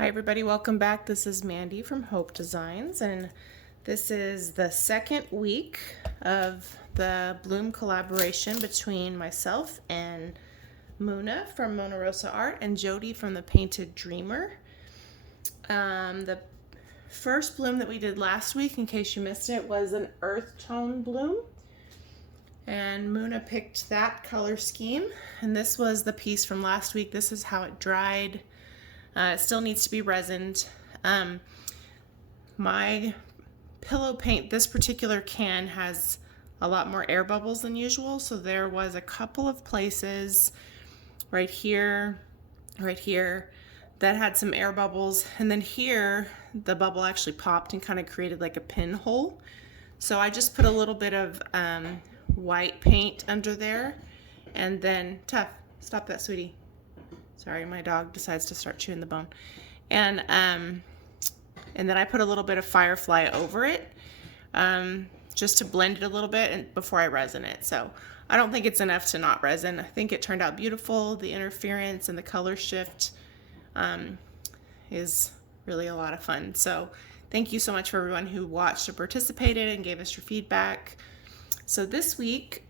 Hi everybody, welcome back. This is Mandy from Hope Designs, and this is the second week of the Bloom collaboration between myself and Muna from Monarosa Art and Jodie from the Painted Dreamer. The first bloom that we did last week, in case you missed it, was an earth tone bloom, and Muna picked that color scheme, and this was the piece from last week. This is how it dried. It still needs to be resined. My pillow paint, this particular can has a lot more air bubbles than usual, so there was a couple of places right here, that had some air bubbles, and then here the bubble actually popped and kind of created like a pinhole. So I just put a little bit of white paint under there, and then stop that, sweetie. Sorry, my dog decides to start chewing the bone. And then I put a little bit of Firefly over it, just to blend it a little bit and before I resin it. So I don't think it's enough to not resin. I think it turned out beautiful. The interference and the color shift is really a lot of fun. So thank you so much for everyone who watched or participated and gave us your feedback. So this week,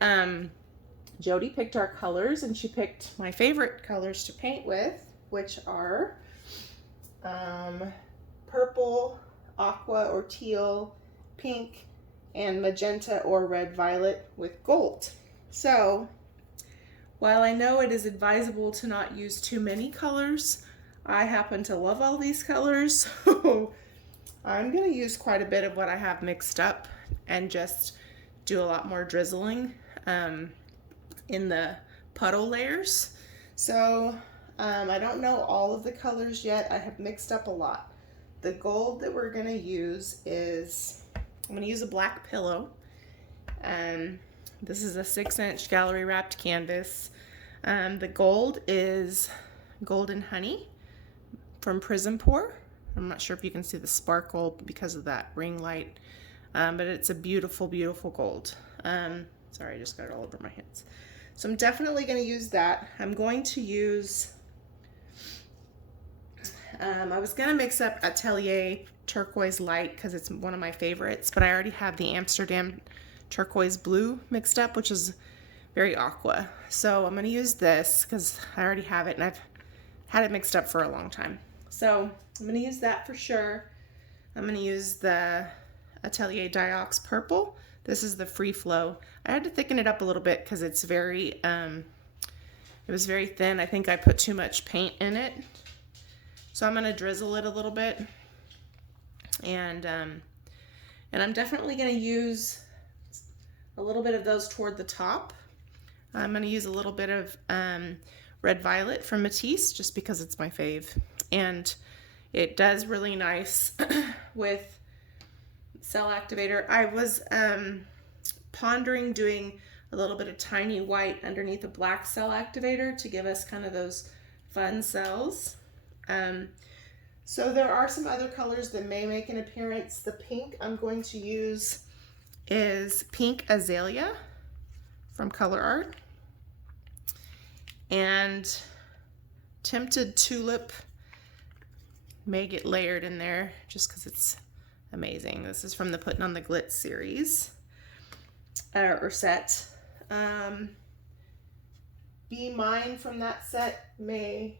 Jodie picked our colors, and she picked my favorite colors to paint with, which are purple, aqua or teal, pink, and magenta or red violet with gold. So while I know it is advisable to not use too many colors, I happen to love all these colors, so I'm going to use quite a bit of what I have mixed up and just do a lot more drizzling in the puddle layers. So I don't know all of the colors yet. I have mixed up a lot. The gold that we're gonna use is, I'm gonna use a black pillow. This is a 6-inch gallery wrapped canvas. The gold is Golden Honey from Prizm. I'm not sure if you can see the sparkle because of that ring light, but it's a beautiful, beautiful gold. Sorry, I just got it all over my hands. So I'm definitely going to use that. I'm going to use, I was going to mix up Atelier Turquoise Light because it's one of my favorites, but I already have the Amsterdam Turquoise Blue mixed up, which is very aqua. So I'm going to use this because I already have it and I've had it mixed up for a long time. So I'm going to use that for sure. I'm going to use the Atelier Diox Purple. This is the Free Flow. I had to thicken it up a little bit because it's very, it was very thin. I think I put too much paint in it. So I'm going to drizzle it a little bit. And I'm definitely going to use a little bit of those toward the top. I'm going to use a little bit of Red Violet from Matisse just because it's my fave. And it does really nice with Cell Activator. I was pondering doing a little bit of tiny white underneath a black Cell Activator to give us kind of those fun cells. So there are some other colors that may make an appearance. The pink I'm going to use is Pink Azalea from Colourarte, and Tempted Tulip may get layered in there just because it's amazing. This is from the Putting on the Glitz series or set. Be Mine from that set may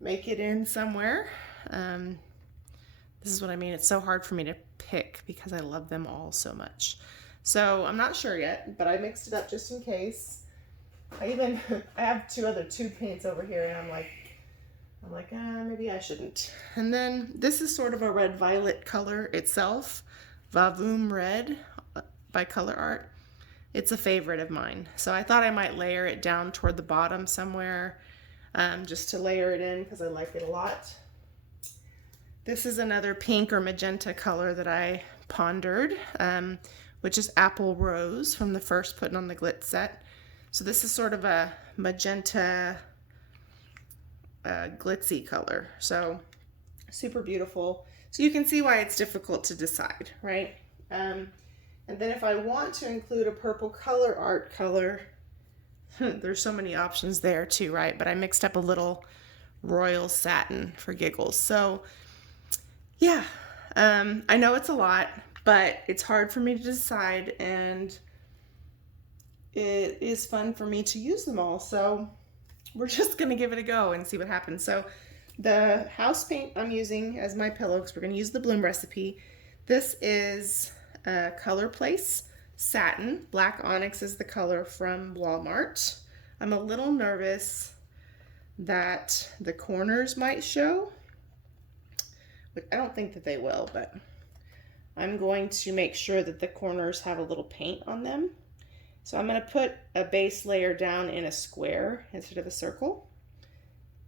make it in somewhere. This is what I mean. It's so hard for me to pick because I love them all so much. So I'm not sure yet, but I mixed it up just in case. I have two other tube paints over here, and I'm like, maybe I shouldn't. And then this is sort of a red violet color itself, Vavoom Red by Colourarte. It's a favorite of mine. So I thought I might layer it down toward the bottom somewhere, just to layer it in because I like it a lot. This is another pink or magenta color that I pondered, which is Apple Rose from the first Putting on the Glitz set. So this is sort of a magenta glitzy color, so super beautiful. So you can see why it's difficult to decide, right? And then if I want to include a purple Colourarte color, there's so many options there too, right? But I mixed up a little Royal Satin for giggles. So yeah, I know it's a lot, but it's hard for me to decide, and it is fun for me to use them all. So we're just gonna give it a go and see what happens. So the house paint I'm using as my pillow, because we're gonna use the bloom recipe. This is Color Place Satin. Black Onyx is the color from Walmart. I'm a little nervous that the corners might show, but I don't think that they will, but I'm going to make sure that the corners have a little paint on them. So I'm going to put a base layer down in a square instead of a circle.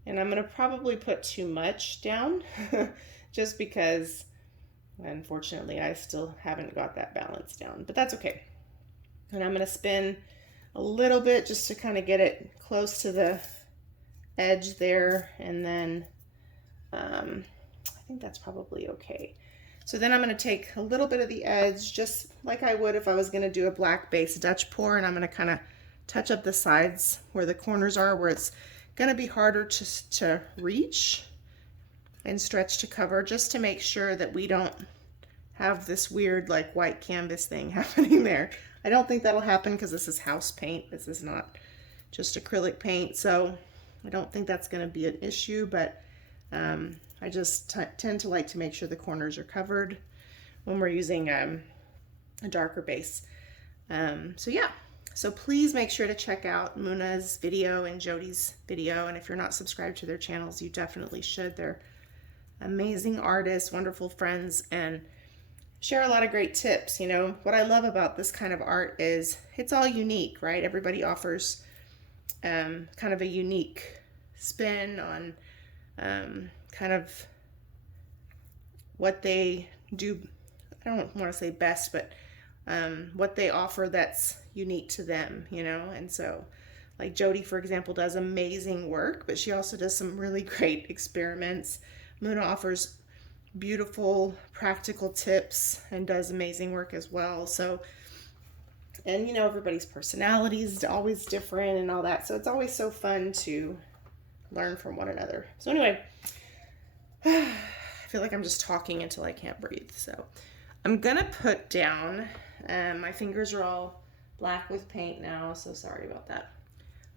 And I'm going to probably put too much down just because, unfortunately, I still haven't got that balance down, but that's okay. And I'm going to spin a little bit just to kind of get it close to the edge there, and then I think that's probably okay. So then I'm going to take a little bit of the edge, just like I would if I was going to do a black base Dutch pour, and I'm going to kind of touch up the sides where the corners are, where it's going to be harder to reach and stretch to cover, just to make sure that we don't have this weird like white canvas thing happening there. I don't think that'll happen because this is house paint. This is not just acrylic paint, so I don't think that's going to be an issue, but I just tend to like to make sure the corners are covered when we're using a darker base. So yeah, so please make sure to check out Muna's video and Jodie's video, and if you're not subscribed to their channels, you definitely should. They're amazing artists, wonderful friends, and share a lot of great tips. You know, what I love about this kind of art is it's all unique, right? Everybody offers kind of a unique spin on kind of what they do. I don't want to say best, but what they offer that's unique to them, you know? And so like Jodie, for example, does amazing work, but she also does some really great experiments. Muna offers beautiful practical tips and does amazing work as well. So, and you know, everybody's personality is always different and all that, so it's always so fun to learn from one another. So anyway, I feel like I'm just talking until I can't breathe. So I'm gonna put down, my fingers are all black with paint now, so sorry about that.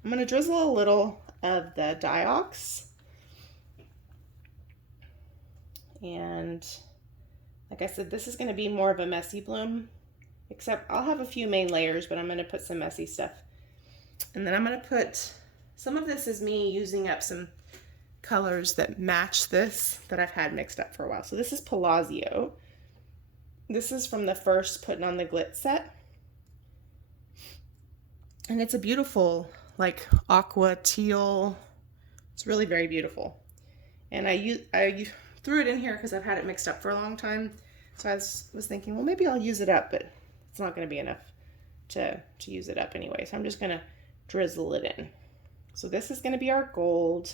I'm gonna drizzle a little of the Diox, and like I said, this is going to be more of a messy bloom, except I'll have a few main layers, but I'm going to put some messy stuff. And then I'm going to put, some of this is me using up some colors that match this that I've had mixed up for a while. So this is Pallazio. This is from the first Putting on the Glitz set. And it's a beautiful, like aqua teal. It's really very beautiful. And I threw it in here because I've had it mixed up for a long time. So I was thinking, well, maybe I'll use it up, but it's not going to be enough to use it up anyway. So I'm just going to drizzle it in. So this is going to be our gold.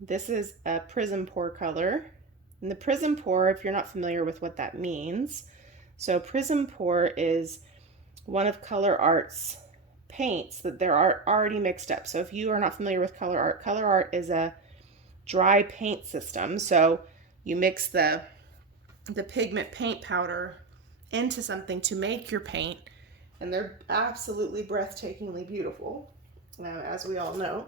This is a Prizm pour color. And the Prizm pour, if you're not familiar with what that means, so Prizm pour is one of Colourarte's paints that they're already mixed up. So if you are not familiar with Colourarte is a dry paint system. So you mix the pigment paint powder into something to make your paint, and they're absolutely breathtakingly beautiful. As we all know,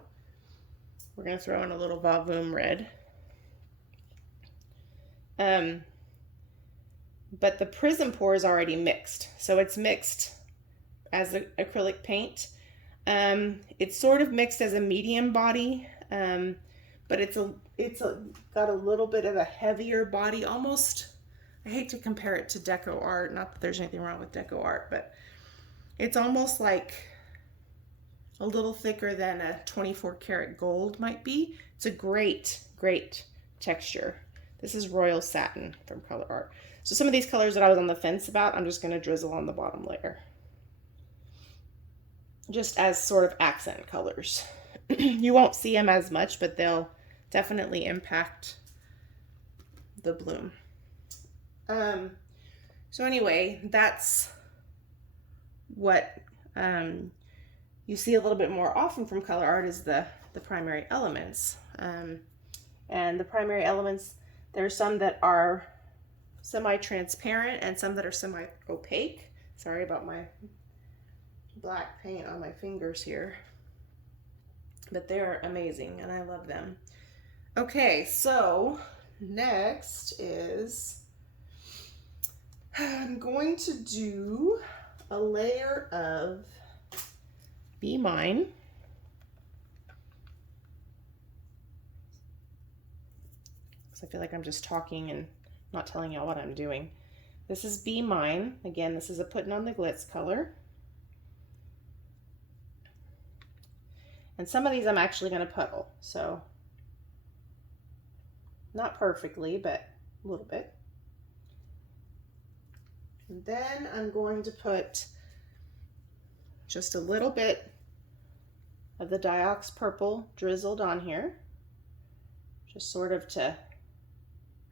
we're going to throw in a little Vavoom Red. But the Prizm pour is already mixed, so it's mixed as an acrylic paint. It's sort of mixed as a medium body, but it's got a little bit of a heavier body, almost. I hate to compare it to deco art, not that there's anything wrong with deco art, but it's almost like a little thicker than a 24 karat gold might be. It's a great, great texture. This is Royal Satin from Colourarte. So some of these colors that I was on the fence about, I'm just going to drizzle on the bottom layer, just as sort of accent colors. You won't see them as much, but they'll definitely impact the bloom. So anyway, that's what you see a little bit more often from Colourarte is the primary elements. And the primary elements, there's some that are semi-transparent and some that are semi-opaque. Sorry about my black paint on my fingers here. But they're amazing and I love them. Okay, so next is I'm going to do a layer of Be Mine. So I feel like I'm just talking and not telling y'all what I'm doing. This is Be Mine. Again, this is a Putting on the Glitz color. And some of these I'm actually going to puddle, so not perfectly, but a little bit. And then I'm going to put just a little bit of the Diox purple drizzled on here, just sort of to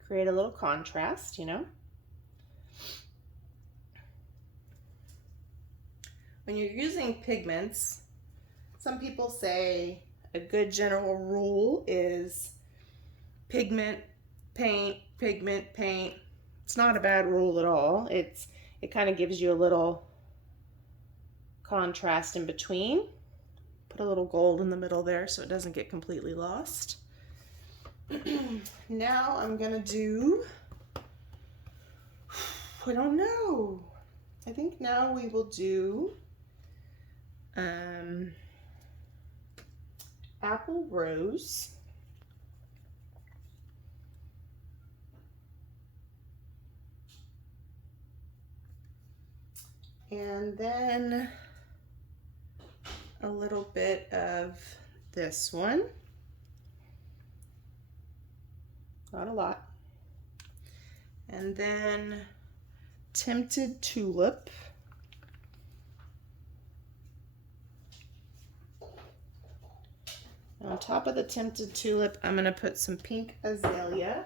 create a little contrast, you know. When you're using pigments, some people say a good general rule is pigment, paint, pigment, paint. It's not a bad rule at all. It kind of gives you a little contrast in between. Put a little gold in the middle there so it doesn't get completely lost. Now I'm gonna do, I don't know. I think now we will do Apple Rose. And then a little bit of this one. Not a lot. And then Tinted Tulip. On top of the Tinted Tulip, I'm going to put some pink Azalea.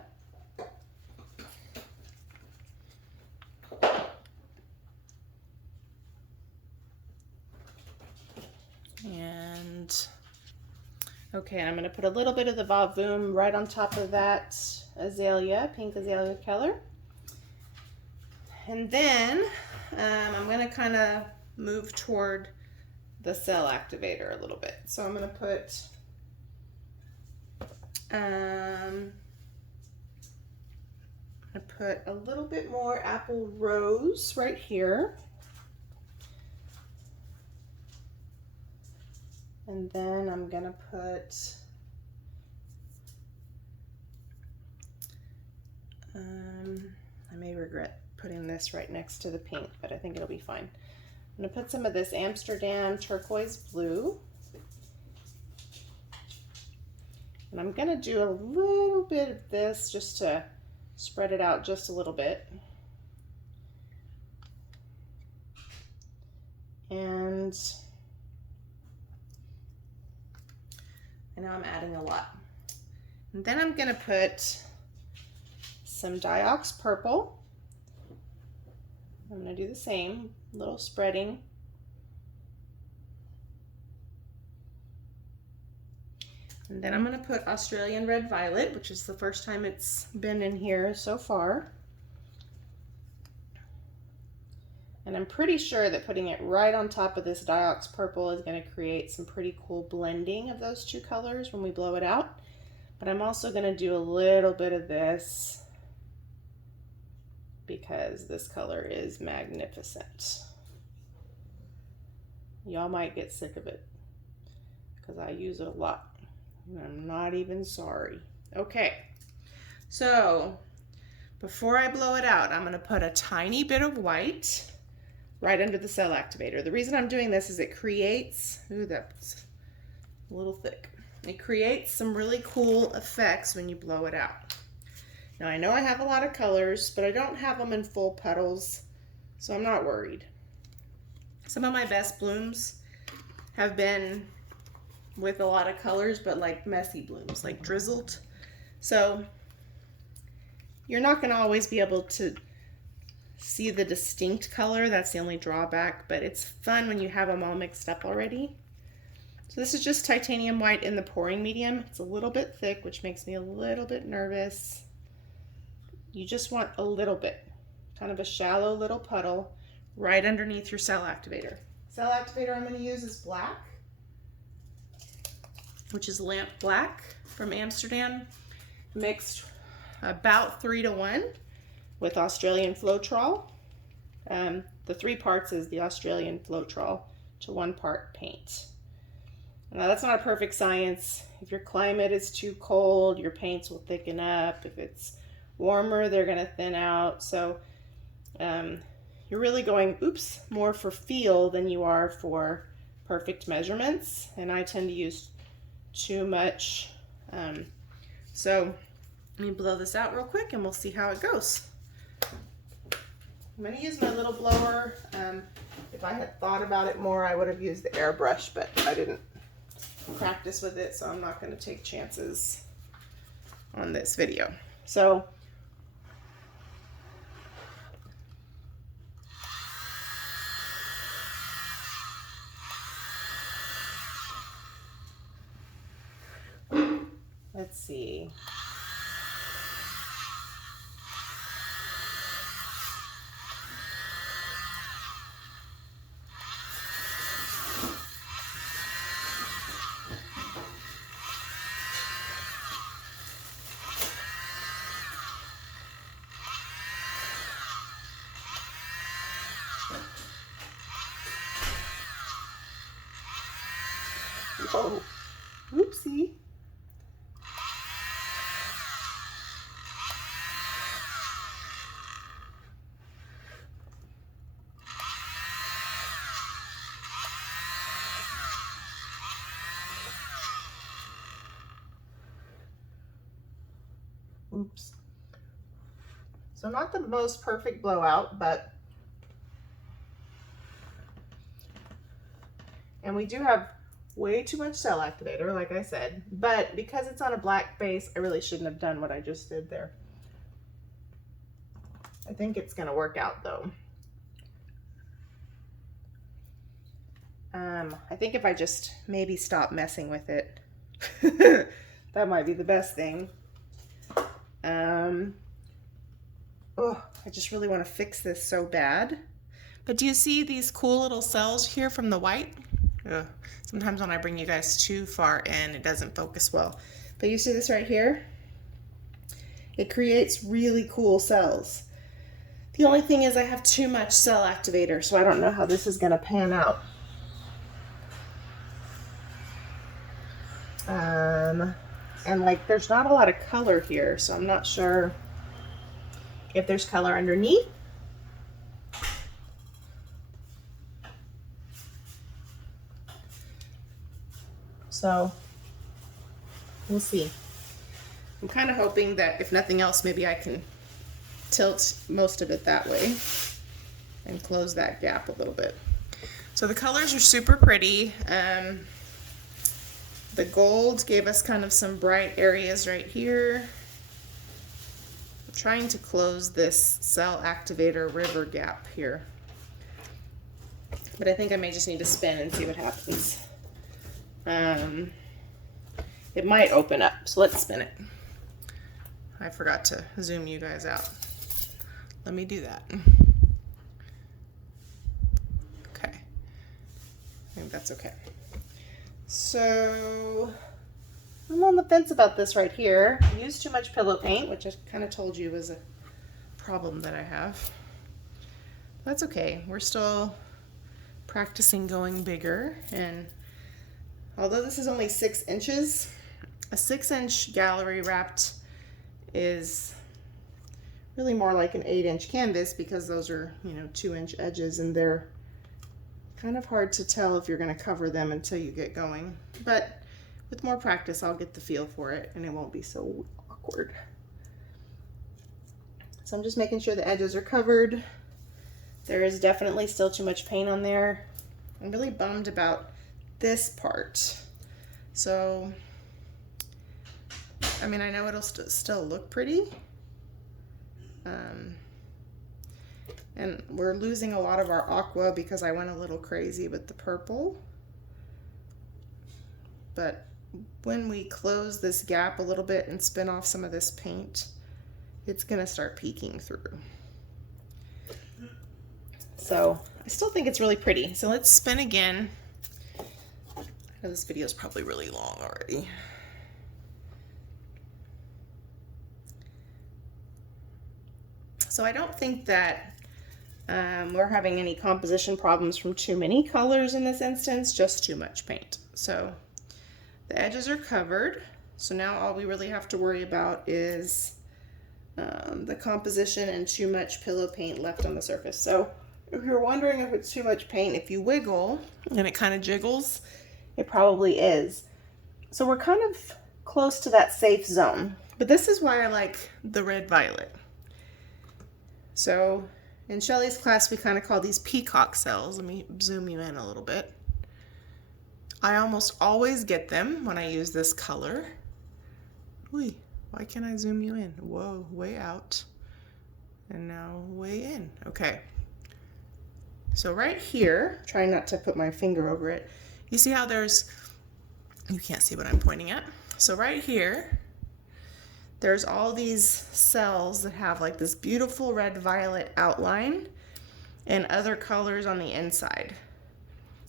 And okay, I'm going to put a little bit of the Vavoom right on top of that Azalea, pink Azalea color. And then I'm going to kind of move toward the cell activator a little bit. So I'm going to put a little bit more Apple Rose right here. And then I'm gonna put I may regret putting this right next to the pink, but I think it'll be fine. I'm gonna put some of this Amsterdam turquoise blue. And I'm gonna do a little bit of this just to spread it out just a little bit. And now I'm adding a lot. And then I'm gonna put some Diox purple. I'm gonna do the same, little spreading. And then I'm gonna put Australian Red Violet, which is the first time it's been in here so far. And I'm pretty sure that putting it right on top of this Diox purple is going to create some pretty cool blending of those two colors when we blow it out. But I'm also going to do a little bit of this because this color is magnificent. Y'all might get sick of it because I use it a lot. And I'm not even sorry. Okay, so before I blow it out, I'm going to put a tiny bit of white right under the cell activator. The reason I'm doing this is it creates, ooh, that's a little thick. It creates some really cool effects when you blow it out. Now I know I have a lot of colors, but I don't have them in full petals, so I'm not worried. Some of my best blooms have been with a lot of colors, but like messy blooms, like drizzled. So you're not gonna always be able to see the distinct color. That's the only drawback, but it's fun when you have them all mixed up already. So this is just titanium white in the pouring medium. It's a little bit thick, which makes me a little bit nervous. You just want a little bit, kind of a shallow little puddle right underneath your cell activator. Cell activator I'm going to use is black, which is lamp black from Amsterdam, mixed about 3:1 with Australian Floetrol. The 3 parts is the Australian Floetrol to 1 part paint. Now that's not a perfect science. If your climate is too cold, your paints will thicken up. If it's warmer, they're going to thin out. So you're really going, more for feel than you are for perfect measurements. And I tend to use too much. So let me blow this out real quick and we'll see how it goes. I'm going to use my little blower. If I had thought about it more, I would have used the airbrush, but I didn't practice with it, so I'm not going to take chances on this video. So let's see. Oh, oopsie. Oops. So not the most perfect blowout, and we do have way too much cell activator, like I said, but because it's on a black base, I really shouldn't have done what I just did there. I think it's going to work out though. I think if I just maybe stop messing with it, that might be the best thing. Oh, I just really want to fix this so bad. But do you see these cool little cells here from the white? Ugh. Sometimes when I bring you guys too far in, it doesn't focus well. But you see this right here? It creates really cool cells. The only thing is I have too much cell activator, so I don't know how this is going to pan out. And like there's not a lot of color here, so I'm not sure if there's color underneath. So we'll see. I'm kind of hoping that if nothing else, maybe I can tilt most of it that way and close that gap a little bit. So the colors are super pretty. The gold gave us kind of some bright areas right here. I'm trying to close this cell activator river gap here. But I think I may just need to spin and see what happens. It might open up, so let's spin it. I forgot to zoom you guys out. Let me do that. Okay. I think that's okay. So I'm on the fence about this right here. I used too much pillow paint, which I kind of told you was a problem that I have. That's okay. We're still practicing going bigger, and although this is only 6 inches, a 6-inch gallery wrapped is really more like an 8-inch canvas because those are, 2-inch edges, and they're kind of hard to tell if you're going to cover them until you get going. But with more practice, I'll get the feel for it and it won't be so awkward. So I'm just making sure the edges are covered. There is definitely still too much paint on there. I'm really bummed about this part. So, I mean, I know it'll still look pretty. And we're losing a lot of our aqua because I went a little crazy with the purple. but when we close this gap a little bit and spin off some of this paint, it's gonna start peeking through. So I still think it's really pretty. So let's spin again. I know this video is probably really long already. So I don't think that we're having any composition problems from too many colors in this instance, just too much paint. So the edges are covered. So now all we really have to worry about is the composition and too much pillow paint left on the surface. So if you're wondering if it's too much paint, if you wiggle and it kind of jiggles, it probably is. So we're kind of close to that safe zone. But this is why I like the red violet. So in Shelley's class, we kind of call these peacock cells. Let me zoom you in a little bit. I almost always get them when I use this color. Ooh, why can't I zoom you in? Whoa, way out. And now way in. Okay. So right here, trying not to put my finger over it, you see how there's, you can't see what I'm pointing at. So right here, there's all these cells that have like this beautiful red violet outline and other colors on the inside.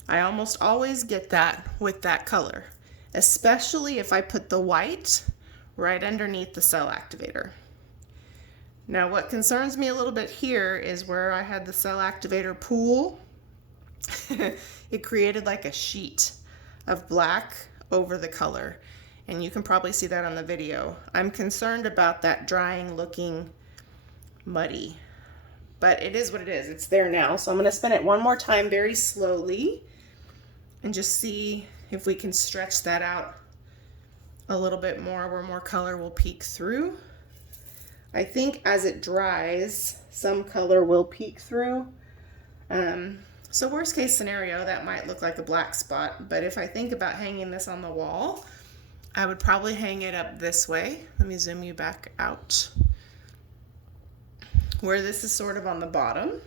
I almost always get that with that color, especially if I put the white right underneath the cell activator. Now what concerns me a little bit here is where I had the cell activator pool. It created like a sheet of black over the color. And you can probably see that on the video. I'm concerned about that drying looking muddy, but it is what it is. It's there now. So I'm going to spin it one more time very slowly and just see if we can stretch that out a little bit more where more color will peek through. I think as it dries, some color will peek through. So worst case scenario, that might look like a black spot, but if I think about hanging this on the wall, I would probably hang it up this way. Let me zoom you back out. Where this is sort of on the bottom.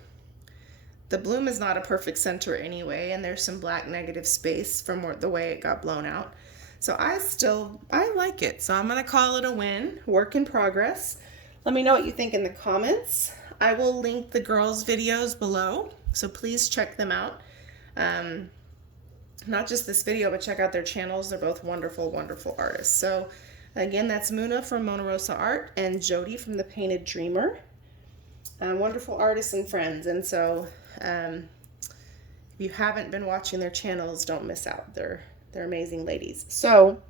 The bloom is not a perfect center anyway, and there's some black negative space from the way it got blown out. So I like it. So I'm gonna call it a win, work in progress. Let me know what you think in the comments. I will link the girls' videos below, so please check them out. Not just this video, but check out their channels. They're both wonderful, wonderful artists. So again, that's Muna from Monarosa Art and Jodie from The Painted Dreamer. Wonderful artists and friends. And so if you haven't been watching their channels, don't miss out. They're amazing ladies. So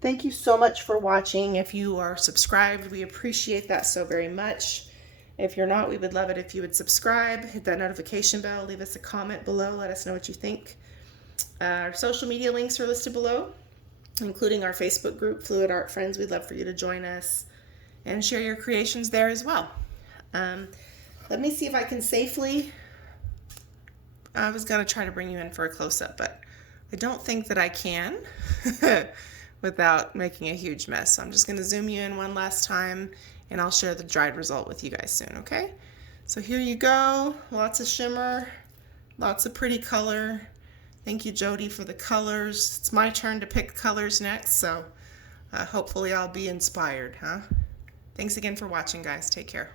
thank you so much for watching. If you are subscribed, we appreciate that so very much. If you're not, we would love it if you would subscribe, hit that notification bell, leave us a comment below, let us know what you think. Our social media links are listed below, including our Facebook group, Fluid Art Friends. We'd love for you to join us and share your creations there as well. Let me see if I can safely, I was going to try to bring you in for a close-up, but I don't think that I can without making a huge mess. So I'm just going to zoom you in one last time, and I'll share the dried result with you guys soon, okay? So here you go, lots of shimmer, lots of pretty color. Thank you, Jodie, for the colors. It's my turn to pick colors next, so hopefully I'll be inspired, huh? Thanks again for watching, guys. Take care.